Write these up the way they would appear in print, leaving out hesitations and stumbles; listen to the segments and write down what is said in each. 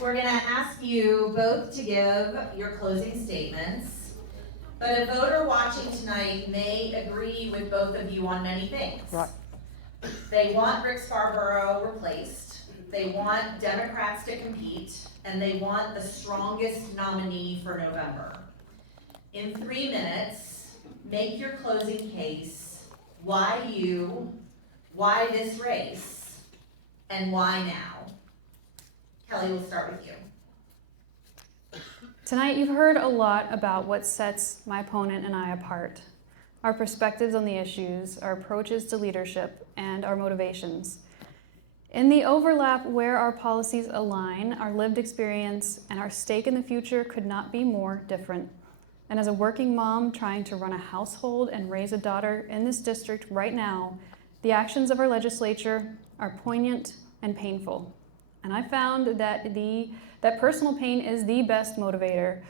we're going to ask you both to give your closing statements, but a voter watching tonight may agree with both of you on many things. Right. They want Rick Scarborough replaced, they want Democrats to compete, and they want the strongest nominee for November. In 3 minutes, make your closing case. Why you, why this race, and why now? Kelly, we'll start with you. Tonight you've heard a lot about what sets my opponent and I apart. Our perspectives on the issues, our approaches to leadership, and our motivations. In the overlap where our policies align, our lived experience and our stake in the future could not be more different. And as a working mom trying to run a household and raise a daughter in this district right now, the actions of our legislature are poignant and painful. And I found that that personal pain is the best motivator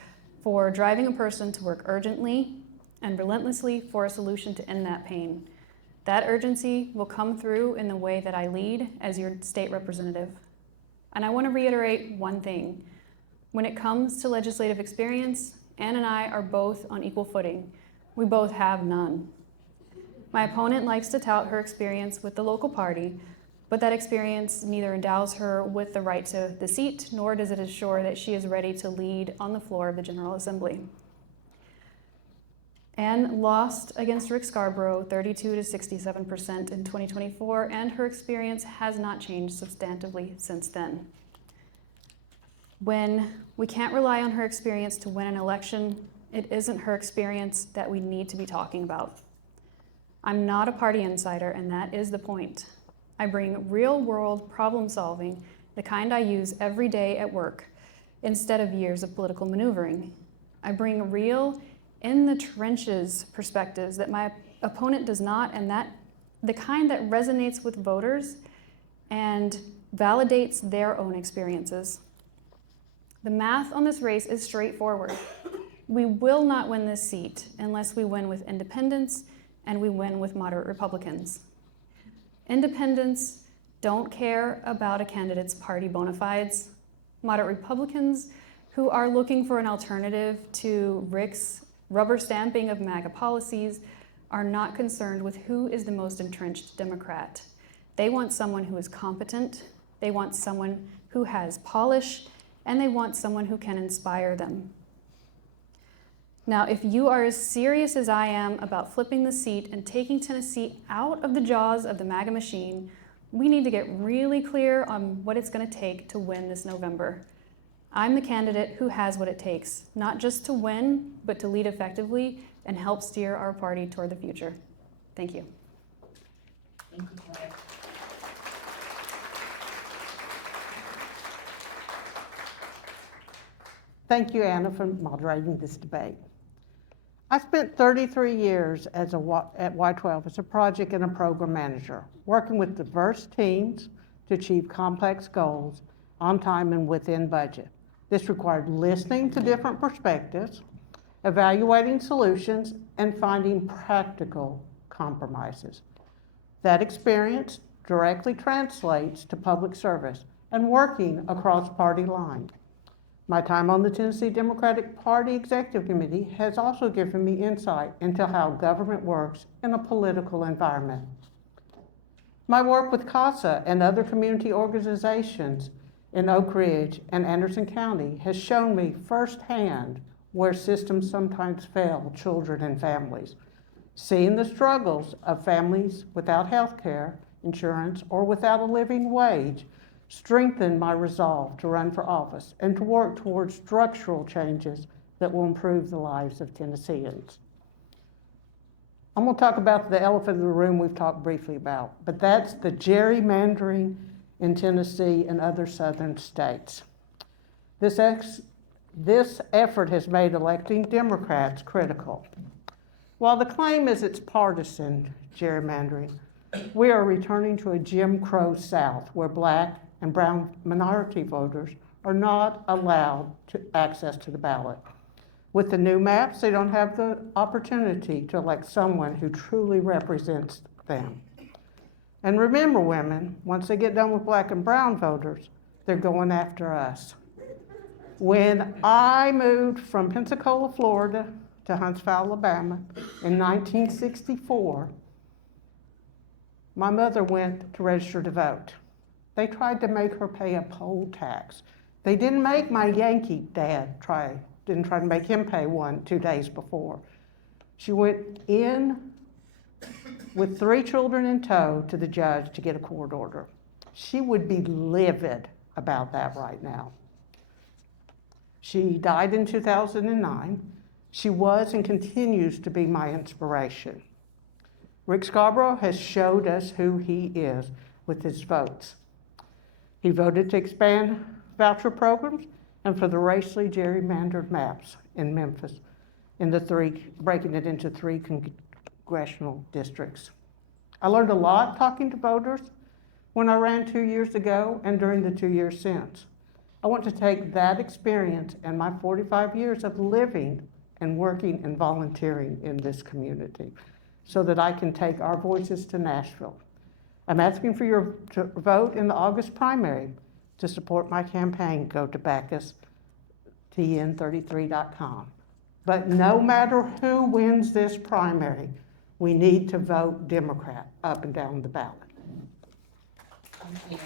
for driving a person to work urgently and relentlessly for a solution to end that pain. That urgency will come through in the way that I lead as your state representative. And I want to reiterate one thing. When it comes to legislative experience, Ann and I are both on equal footing. We both have none. My opponent likes to tout her experience with the local party, but that experience neither endows her with the right to the seat, nor does it assure that she is ready to lead on the floor of the General Assembly. Ann lost against Rick Scarborough 32 to 67% in 2024, and her experience has not changed substantively since then. When we can't rely on her experience to win an election, it isn't her experience that we need to be talking about. I'm not a party insider, and that is the point. I bring real-world problem solving, the kind I use every day at work, instead of years of political maneuvering. I bring real, in-the-trenches perspectives that my opponent does not, and that the kind that resonates with voters and validates their own experiences. The math on this race is straightforward. We will not win this seat unless we win with independents and we win with moderate Republicans. Independents don't care about a candidate's party bona fides. Moderate Republicans who are looking for an alternative to Rick's rubber stamping of MAGA policies are not concerned with who is the most entrenched Democrat. They want someone who is competent, they want someone who has polish, and they want someone who can inspire them. Now, if you are as serious as I am about flipping the seat and taking Tennessee out of the jaws of the MAGA machine, we need to get really clear on what it's going to take to win this November. I'm the candidate who has what it takes, not just to win, but to lead effectively and help steer our party toward the future. Thank you. Thank you, Kelly. Thank you, Anna, for moderating this debate. I spent 33 years at Y12 as a project and a program manager, working with diverse teams to achieve complex goals on time and within budget. This required listening to different perspectives, evaluating solutions, and finding practical compromises. That experience directly translates to public service and working across party lines. My time on the Tennessee Democratic Party Executive Committee has also given me insight into how government works in a political environment. My work with CASA and other community organizations in Oak Ridge and Anderson County has shown me firsthand where systems sometimes fail children and families. Seeing the struggles of families without health care, insurance, or without a living wage strengthened my resolve to run for office and to work towards structural changes that will improve the lives of Tennesseans. I'm going to talk about the elephant in the room we've talked briefly about, but that's the gerrymandering in Tennessee and other southern states. This effort has made electing Democrats critical. While the claim is it's partisan gerrymandering, we are returning to a Jim Crow South where Black and brown minority voters are not allowed access to the ballot. With the new maps, they don't have the opportunity to elect someone who truly represents them. And remember, women, once they get done with Black and brown voters, they're going after us. When I moved from Pensacola, Florida to Huntsville, Alabama in 1964, my mother went to register to vote. They tried to make her pay a poll tax. They didn't make my Yankee dad didn't try to make him pay one 2 days before. She went in with 3 children in tow to the judge to get a court order. She would be livid about that right now. She died in 2009. She was and continues to be my inspiration. Rick Scarborough has showed us who he is with his votes. He voted to expand voucher programs and for the racially gerrymandered maps in Memphis, breaking it into 3 congressional districts. I learned a lot talking to voters when I ran 2 years ago and during the 2 years since. I want to take that experience and my 45 years of living and working and volunteering in this community so that I can take our voices to Nashville. I'm asking for your vote in the August primary. To support my campaign, go to Backus, tn33.com. But no matter who wins this primary, we need to vote Democrat up and down the ballot. Thank you.